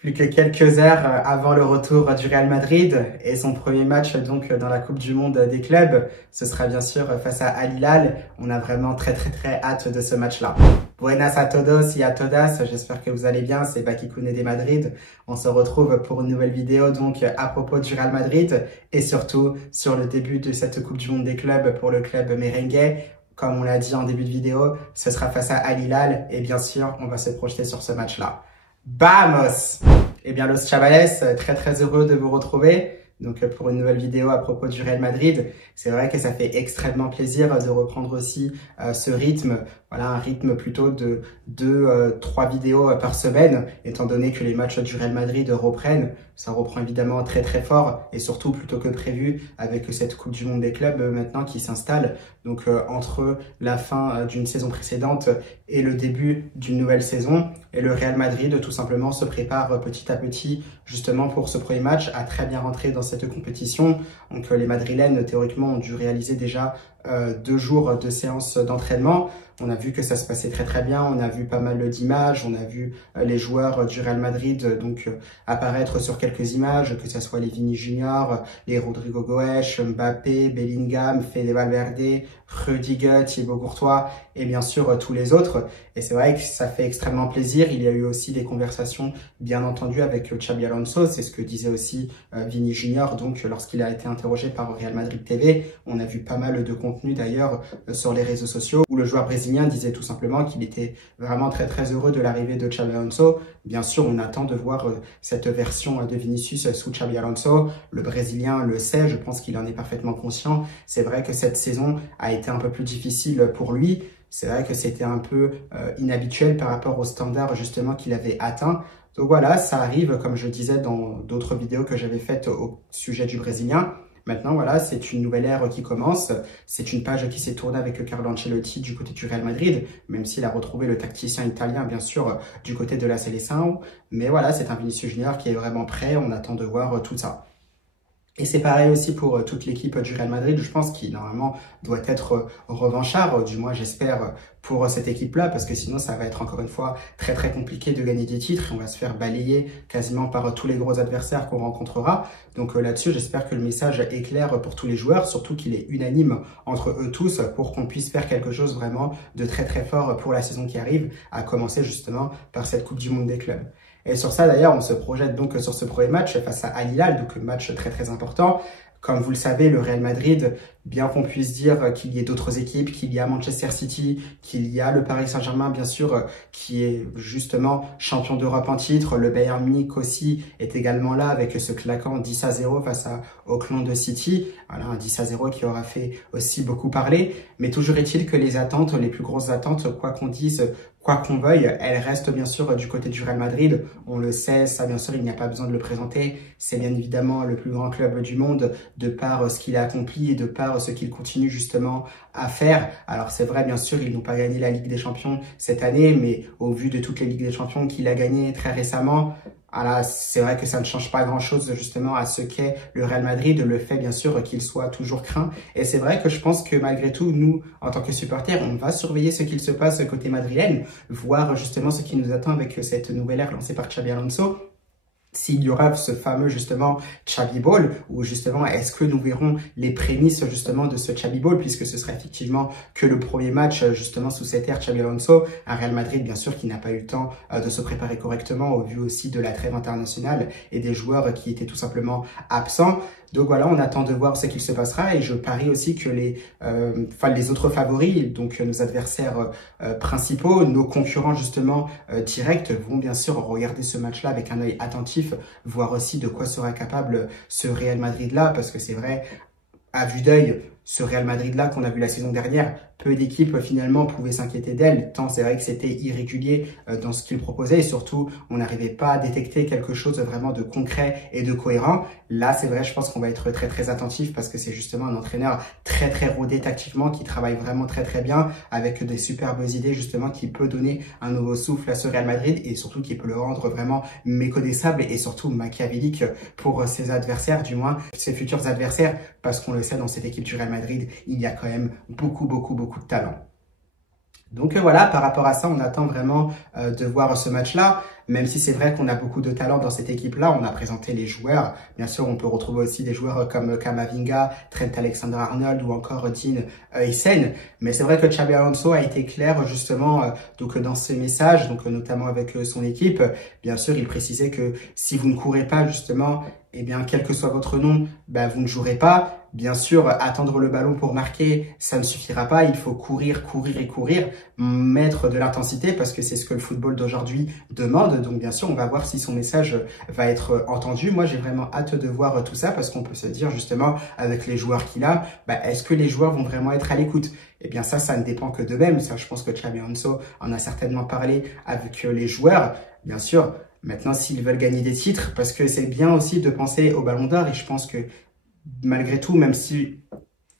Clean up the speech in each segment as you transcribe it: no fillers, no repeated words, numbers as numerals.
Plus que quelques heures avant le retour du Real Madrid et son premier match donc dans la Coupe du Monde des clubs, ce sera bien sûr face à Al Hilal. On a vraiment très hâte de ce match-là. Buenas a todos y a todas, j'espère que vous allez bien, c'est Bakikune de Madrid. On se retrouve pour une nouvelle vidéo donc à propos du Real Madrid et surtout sur le début de cette Coupe du Monde des clubs pour le club merengue. Comme on l'a dit en début de vidéo, ce sera face à Al Hilal et bien sûr, on va se projeter sur ce match-là. Vamos! Eh bien, los chavales, très heureux de vous retrouver. Donc, pour une nouvelle vidéo à propos du Real Madrid. C'est vrai que ça fait extrêmement plaisir de reprendre aussi ce rythme. Voilà, un rythme plutôt de 2-3 vidéos par semaine, étant donné que les matchs du Real Madrid reprennent. Ça reprend évidemment très fort et surtout plutôt que prévu avec cette Coupe du Monde des clubs maintenant qui s'installe. Donc, entre la fin d'une saison précédente et le début d'une nouvelle saison. Et le Real Madrid, tout simplement, se prépare petit à petit justement pour ce premier match à très bien rentrer dans cette compétition. Donc, les Madrilènes, théoriquement, ont dû réaliser déjà 2 jours de séance d'entraînement. On a vu que ça se passait très bien, on a vu pas mal d'images, on a vu les joueurs du Real Madrid donc apparaître sur quelques images, que ce soit les Vini Junior, les Rodrigo Goes, Mbappé, Bellingham, Fede Valverde, Rudiger, Thibaut Courtois et bien sûr tous les autres. Et c'est vrai que ça fait extrêmement plaisir. Il y a eu aussi des conversations bien entendu avec Xabi Alonso, c'est ce que disait aussi Vini Junior donc lorsqu'il a été interrogé par Real Madrid TV. On a vu pas mal de contenu d'ailleurs sur les réseaux sociaux où le joueur brésilien disait tout simplement qu'il était vraiment très heureux de l'arrivée de Xabi Alonso. Bien sûr, on attend de voir cette version de Vinicius sous Xabi Alonso. Le Brésilien le sait, je pense qu'il en est parfaitement conscient. C'est vrai que cette saison a été un peu plus difficile pour lui. C'est vrai que c'était un peu inhabituel par rapport aux standards justement qu'il avait atteint. Donc voilà, ça arrive, comme je disais dans d'autres vidéos que j'avais faites au sujet du Brésilien. Maintenant, voilà, c'est une nouvelle ère qui commence. C'est une page qui s'est tournée avec Carlo Ancelotti du côté du Real Madrid, même s'il a retrouvé le tacticien italien, bien sûr, du côté de la Seleção. Mais voilà, c'est un Vinicius Junior qui est vraiment prêt. On attend de voir tout ça. Et c'est pareil aussi pour toute l'équipe du Real Madrid, je pense, qui normalement doit être revanchard, du moins j'espère pour cette équipe-là, parce que sinon ça va être encore une fois très compliqué de gagner des titres et on va se faire balayer quasiment par tous les gros adversaires qu'on rencontrera. Donc là-dessus, j'espère que le message est clair pour tous les joueurs, surtout qu'il est unanime entre eux tous pour qu'on puisse faire quelque chose vraiment de très fort pour la saison qui arrive, à commencer justement par cette Coupe du Monde des clubs. Et sur ça, d'ailleurs, on se projette donc sur ce premier match face à Al Hilal, donc un match très important. Comme vous le savez, le Real Madrid, bien qu'on puisse dire qu'il y ait d'autres équipes, qu'il y a Manchester City, qu'il y a le Paris Saint-Germain, bien sûr, qui est justement champion d'Europe en titre. Le Bayern Munich aussi est également là avec ce claquant 10-0 face à Auckland City. Voilà, un 10-0 qui aura fait aussi beaucoup parler. Mais toujours est-il que les attentes, les plus grosses attentes, quoi qu'on dise, quoi qu'on veuille, elles restent bien sûr du côté du Real Madrid. On le sait, ça bien sûr, il n'y a pas besoin de le présenter. C'est bien évidemment le plus grand club du monde de par ce qu'il a accompli et de par ce qu'il continue justement à faire. Alors c'est vrai, bien sûr, ils n'ont pas gagné la Ligue des Champions cette année, mais au vu de toutes les Ligues des Champions qu'il a gagnées très récemment, voilà, c'est vrai que ça ne change pas grand-chose justement à ce qu'est le Real Madrid, le fait bien sûr qu'il soit toujours craint. Et c'est vrai que je pense que malgré tout, nous, en tant que supporters, on va surveiller ce qu'il se passe côté madrilène, voir justement ce qui nous attend avec cette nouvelle ère lancée par Xabi Alonso. S'il y aura ce fameux justement Xabi Ball, ou justement est-ce que nous verrons les prémices justement de ce Xabi Ball, puisque ce sera effectivement que le premier match justement sous cette ère Xabi Alonso, un Real Madrid bien sûr qui n'a pas eu le temps de se préparer correctement au vu aussi de la trêve internationale et des joueurs qui étaient tout simplement absents. Donc voilà, on attend de voir ce qu'il se passera et je parie aussi que les autres favoris, donc nos adversaires principaux, nos concurrents justement directs, vont bien sûr regarder ce match-là avec un œil attentif, voir aussi de quoi sera capable ce Real Madrid-là, parce que c'est vrai, à vue d'œil, ce Real Madrid-là qu'on a vu la saison dernière, peu d'équipes finalement pouvaient s'inquiéter d'elle, tant c'est vrai que c'était irrégulier dans ce qu'il proposait et surtout on n'arrivait pas à détecter quelque chose vraiment de concret et de cohérent. Là c'est vrai, je pense qu'on va être très attentif parce que c'est justement un entraîneur très rodé tactiquement qui travaille vraiment très bien avec des superbes idées justement qui peut donner un nouveau souffle à ce Real Madrid et surtout qui peut le rendre vraiment méconnaissable et surtout machiavélique pour ses adversaires, du moins ses futurs adversaires, parce qu'on le sait dans cette équipe du Real Madrid, il y a quand même beaucoup de talent. Donc voilà, par rapport à ça, on attend vraiment de voir ce match-là. même si c'est vrai qu'on a beaucoup de talent dans cette équipe-là. On a présenté les joueurs. Bien sûr, on peut retrouver aussi des joueurs comme Camavinga, Trent Alexander-Arnold ou encore Dean Huijsen. Mais c'est vrai que Xabi Alonso a été clair justement donc dans ses messages, donc notamment avec son équipe. Bien sûr, il précisait que si vous ne courez pas justement, eh bien, quel que soit votre nom, vous ne jouerez pas. Bien sûr, attendre le ballon pour marquer, ça ne suffira pas. Il faut courir, courir et courir, mettre de l'intensité parce que c'est ce que le football d'aujourd'hui demande. Donc, bien sûr, on va voir si son message va être entendu. Moi, j'ai vraiment hâte de voir tout ça parce qu'on peut se dire justement avec les joueurs qu'il a, est-ce que les joueurs vont vraiment être à l'écoute? Eh bien, ça ne dépend que d'eux-mêmes. Ça, je pense que Xabi Alonso en a certainement parlé avec les joueurs. Bien sûr, maintenant, s'ils veulent gagner des titres, parce que c'est bien aussi de penser au Ballon d'Or et je pense que malgré tout, même si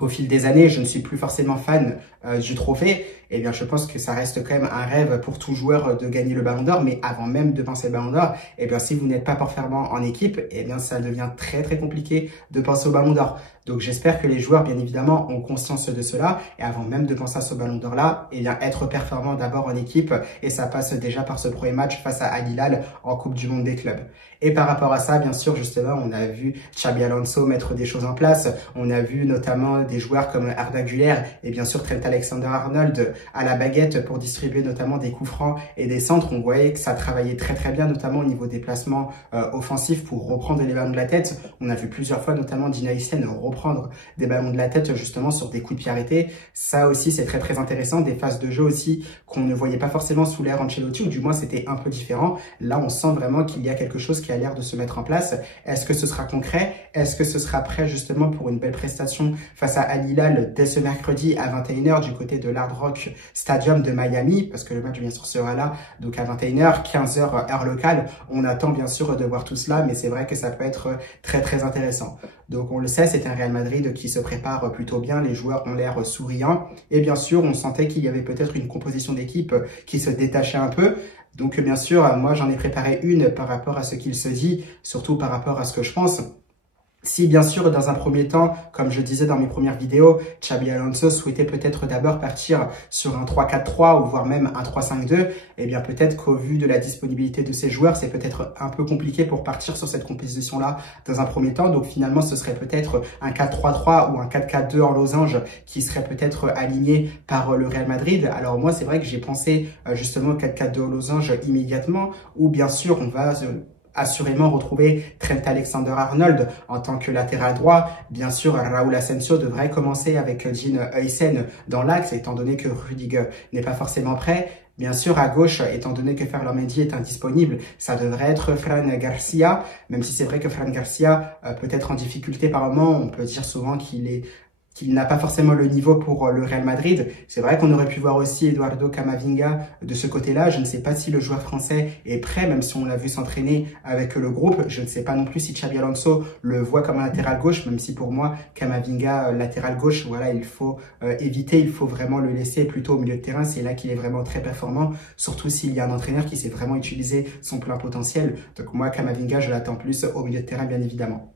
au fil des années, je ne suis plus forcément fan du trophée, eh bien, je pense que ça reste quand même un rêve pour tout joueur de gagner le Ballon d'Or. Mais avant même de penser au Ballon d'Or, eh bien, si vous n'êtes pas performant en équipe, eh bien, ça devient très, très compliqué de penser au Ballon d'Or. Donc, j'espère que les joueurs, bien évidemment, ont conscience de cela. Et avant même de penser à ce Ballon d'Or-là, eh bien, être performant d'abord en équipe. Et ça passe déjà par ce premier match face à Al Hilal en Coupe du Monde des clubs. Et par rapport à ça, bien sûr, justement, on a vu Xabi Alonso mettre des choses en place. On a vu notamment des joueurs comme Arda Güler et bien sûr Trent Alexander-Arnold à la baguette pour distribuer notamment des coups francs et des centres. On voyait que ça travaillait très très bien, notamment au niveau des placements offensifs pour reprendre les ballons de la tête. On a vu plusieurs fois notamment Dean Huijsen reprendre des ballons de la tête justement sur des coups de pied arrêtés. Ça aussi, c'est très très intéressant. Des phases de jeu aussi qu'on ne voyait pas forcément sous l'ère Ancelotti, ou du moins c'était un peu différent. Là, on sent vraiment qu'il y a quelque chose qui a l'air de se mettre en place. Est-ce que ce sera concret? Est-ce que ce sera prêt justement pour une belle prestation face à Al Hilal dès ce mercredi à 21h du côté de l'Hard Rock Stadium de Miami? Parce que le match bien sûr sera là, donc à 21h, 15h heure locale. On attend bien sûr de voir tout cela, mais c'est vrai que ça peut être très très intéressant. Donc on le sait, c'est un Real Madrid qui se prépare plutôt bien, les joueurs ont l'air souriants et bien sûr on sentait qu'il y avait peut-être une composition d'équipe qui se détachait un peu. Donc bien sûr, moi j'en ai préparé une par rapport à ce qu'il se dit, surtout par rapport à ce que je pense. Si bien sûr, dans un premier temps, comme je disais dans mes premières vidéos, Xabi Alonso souhaitait peut-être d'abord partir sur un 3-4-3 ou voire même un 3-5-2, eh bien peut-être qu'au vu de la disponibilité de ses joueurs, c'est peut-être un peu compliqué pour partir sur cette composition-là dans un premier temps. Donc finalement, ce serait peut-être un 4-3-3 ou un 4-4-2 en losange qui serait peut-être aligné par le Real Madrid. Alors moi, c'est vrai que j'ai pensé justement au 4-4-2 en losange immédiatement, où bien sûr, on va assurément retrouver Trent Alexander-Arnold en tant que latéral droit. Bien sûr, Raúl Asensio devrait commencer avec Dean Huijsen dans l'axe, étant donné que Rudiger n'est pas forcément prêt. Bien sûr, à gauche, étant donné que Ferland Mendy est indisponible, ça devrait être Fran Garcia, même si c'est vrai que Fran Garcia peut être en difficulté par moment. On peut dire souvent qu'il n'a pas forcément le niveau pour le Real Madrid. C'est vrai qu'on aurait pu voir aussi Eduardo Camavinga de ce côté-là. Je ne sais pas si le joueur français est prêt, même si on l'a vu s'entraîner avec le groupe. Je ne sais pas non plus si Xabi Alonso le voit comme un latéral gauche, même si pour moi, Camavinga, latéral gauche, voilà, il faut éviter, il faut vraiment le laisser plutôt au milieu de terrain. C'est là qu'il est vraiment très performant, surtout s'il y a un entraîneur qui sait vraiment utiliser son plein potentiel. Donc moi, Camavinga, je l'attends plus au milieu de terrain, bien évidemment.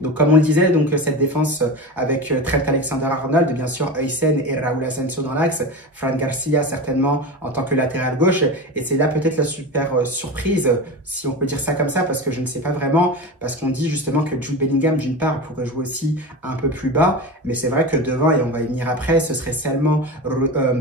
Donc, comme on le disait, donc cette défense avec Trent Alexander-Arnold, bien sûr, Huijsen et Raúl Asensio dans l'axe, Fran Garcia certainement en tant que latéral gauche. Et c'est là peut-être la super surprise, si on peut dire ça comme ça, parce que je ne sais pas vraiment, parce qu'on dit justement que Jude Bellingham, d'une part, pourrait jouer aussi un peu plus bas. Mais c'est vrai que devant, et on va y venir après, ce serait seulement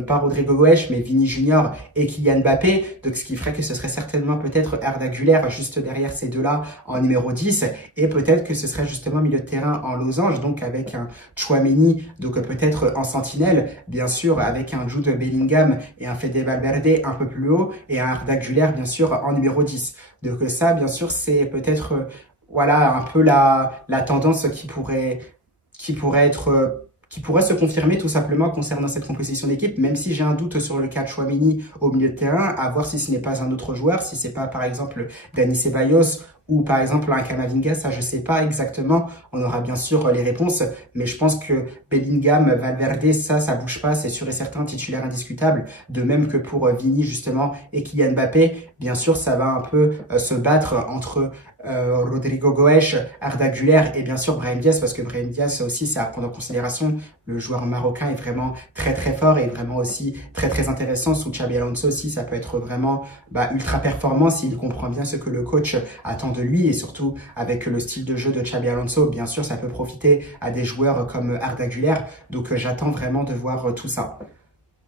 pas Rodrigo Goes, mais Vini Junior et Kylian Mbappé. Donc, ce qui ferait que ce serait certainement peut-être Arda Güler juste derrière ces deux-là en numéro 10. Et peut-être que ce serait justement milieu de terrain en losange, donc avec un Tchouaméni, donc peut-être en sentinelle, bien sûr avec un Jude Bellingham et un Fede Valverde un peu plus haut, et un Arda Güler bien sûr en numéro 10. Donc ça, bien sûr, c'est peut-être voilà un peu la tendance qui pourrait se confirmer tout simplement concernant cette composition d'équipe, même si j'ai un doute sur le cas de Tchouaméni au milieu de terrain, à voir si ce n'est pas un autre joueur, si c'est pas par exemple Dani Ceballos ou par exemple un Camavinga, ça je sais pas exactement, on aura bien sûr les réponses, mais je pense que Bellingham, Valverde, ça bouge pas, c'est sûr et certain, titulaire indiscutable, de même que pour Vini justement et Kylian Mbappé, bien sûr ça va un peu se battre entre Rodrigo Goes, Arda Güler et bien sûr Brahim Diaz, parce que Brahim Diaz aussi c'est à prendre en considération. Le joueur marocain est vraiment très très fort et vraiment aussi très très intéressant. Sous Xabi Alonso aussi, ça peut être vraiment ultra performant s'il comprend bien ce que le coach attend de lui et surtout avec le style de jeu de Xabi Alonso, bien sûr ça peut profiter à des joueurs comme Arda Güler. Donc j'attends vraiment de voir tout ça.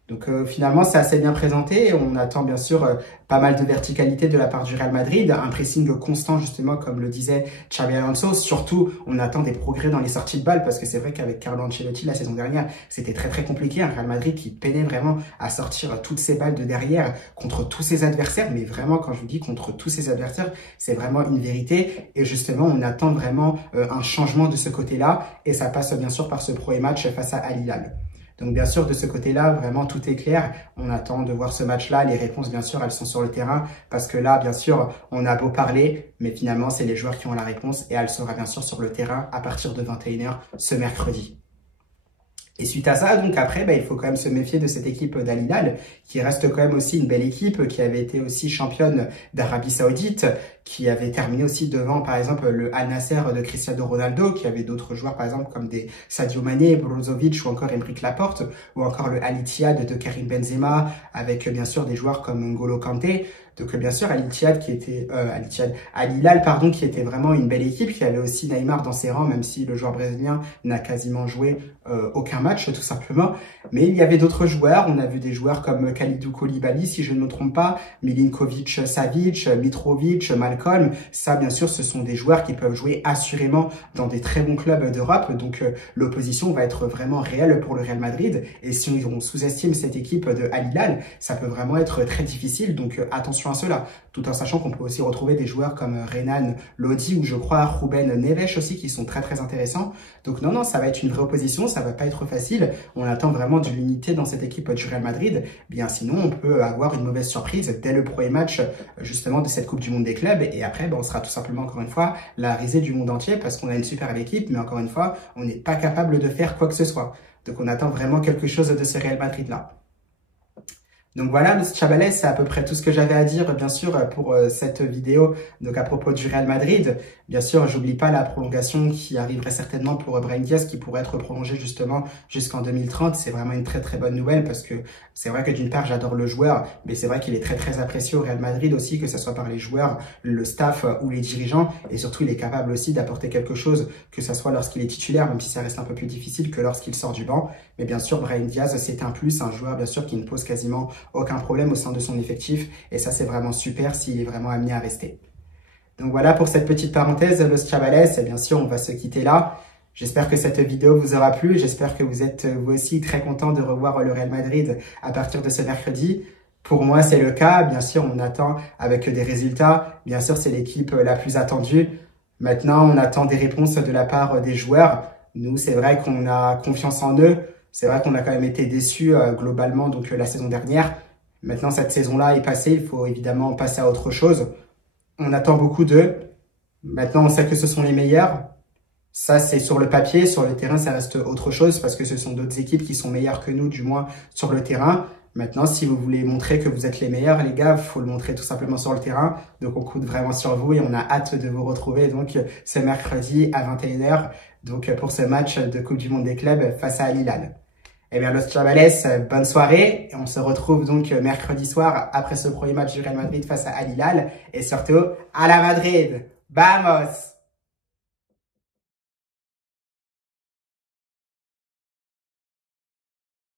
Donc finalement, c'est assez bien présenté. On attend bien sûr pas mal de verticalité de la part du Real Madrid, un pressing constant justement comme le disait Xabi Alonso. Surtout, on attend des progrès dans les sorties de balles parce que c'est vrai qu'avec Carlo Ancelotti la saison dernière, c'était très très compliqué. Un Real Madrid qui peinait vraiment à sortir toutes ses balles de derrière contre tous ses adversaires. Mais vraiment, quand je vous dis contre tous ses adversaires, c'est vraiment une vérité. Et justement, on attend vraiment un changement de ce côté-là. Et ça passe bien sûr par ce premier match face à Al Hilal. Donc bien sûr, de ce côté-là, vraiment tout est clair. On attend de voir ce match-là. Les réponses, bien sûr, elles sont sur le terrain. Parce que là, bien sûr, on a beau parler, mais finalement, c'est les joueurs qui ont la réponse. Et elle sera bien sûr sur le terrain à partir de 21 h ce mercredi. Et suite à ça, donc après, il faut quand même se méfier de cette équipe d'Al Hilal, qui reste quand même aussi une belle équipe, qui avait été aussi championne d'Arabie Saoudite, qui avait terminé aussi devant, par exemple, le Al Nasser de Cristiano Ronaldo, qui avait d'autres joueurs, par exemple, comme des Sadio Mané, Brozovic ou encore Emeric Laporte, ou encore le Al Ittihad de Karim Benzema, avec bien sûr des joueurs comme N'Golo Kanté. Donc bien sûr, Al Hilal, pardon, qui était vraiment une belle équipe, qui avait aussi Neymar dans ses rangs, même si le joueur brésilien n'a quasiment joué aucun match, tout simplement. Mais il y avait d'autres joueurs. On a vu des joueurs comme Kalidou Koulibaly, si je ne me trompe pas, Milinkovic-Savic, Mitrovic, Malcolm. Ça, bien sûr, ce sont des joueurs qui peuvent jouer assurément dans des très bons clubs d'Europe. Donc l'opposition va être vraiment réelle pour le Real Madrid. Et si on sous-estime cette équipe de Al Hilal, ça peut vraiment être très difficile. Donc attention à cela, tout en sachant qu'on peut aussi retrouver des joueurs comme Renan Lodi ou je crois Ruben Neves aussi qui sont très très intéressants. Donc non, ça va être une vraie opposition, ça va pas être facile. On attend vraiment de l'unité dans cette équipe du Real Madrid. Bien sinon, on peut avoir une mauvaise surprise dès le premier match justement de cette Coupe du Monde des clubs. Et après, on sera tout simplement encore une fois la risée du monde entier parce qu'on a une superbe équipe, mais encore une fois, on n'est pas capable de faire quoi que ce soit. Donc on attend vraiment quelque chose de ce Real Madrid-là. Donc voilà, le Chabales, c'est à peu près tout ce que j'avais à dire, bien sûr, pour cette vidéo. Donc à propos du Real Madrid, bien sûr, j'oublie pas la prolongation qui arriverait certainement pour Brahim Diaz, qui pourrait être prolongée justement jusqu'en 2030. C'est vraiment une très très bonne nouvelle parce que c'est vrai que d'une part, j'adore le joueur, mais c'est vrai qu'il est très très apprécié au Real Madrid aussi, que ce soit par les joueurs, le staff ou les dirigeants. Et surtout, il est capable aussi d'apporter quelque chose, que ce soit lorsqu'il est titulaire, même si ça reste un peu plus difficile que lorsqu'il sort du banc. Mais bien sûr, Brahim Diaz, c'est un plus, un joueur bien sûr qui ne pose quasiment aucun problème au sein de son effectif et ça c'est vraiment super s'il est vraiment amené à rester. Donc voilà pour cette petite parenthèse, Los Chavales, et bien sûr on va se quitter là. J'espère que cette vidéo vous aura plu, j'espère que vous êtes vous aussi très content de revoir le Real Madrid à partir de ce mercredi. Pour moi c'est le cas, bien sûr on attend avec des résultats, bien sûr c'est l'équipe la plus attendue. Maintenant on attend des réponses de la part des joueurs. Nous c'est vrai qu'on a confiance en eux, c'est vrai qu'on a quand même été déçus globalement donc la saison dernière. Maintenant, cette saison-là est passée, il faut évidemment passer à autre chose. On attend beaucoup d'eux. Maintenant, on sait que ce sont les meilleurs. Ça, c'est sur le papier. Sur le terrain, ça reste autre chose parce que ce sont d'autres équipes qui sont meilleures que nous, du moins sur le terrain. Maintenant, si vous voulez montrer que vous êtes les meilleurs, les gars, il faut le montrer tout simplement sur le terrain. Donc, on compte vraiment sur vous et on a hâte de vous retrouver donc ce mercredi à 21 h donc pour ce match de Coupe du Monde des clubs face à Al Hilal. Eh bien, Los Chavales, bonne soirée. Et on se retrouve donc mercredi soir après ce premier match du Real Madrid face à Al Hilal. Et surtout, à la Madrid. Vamos!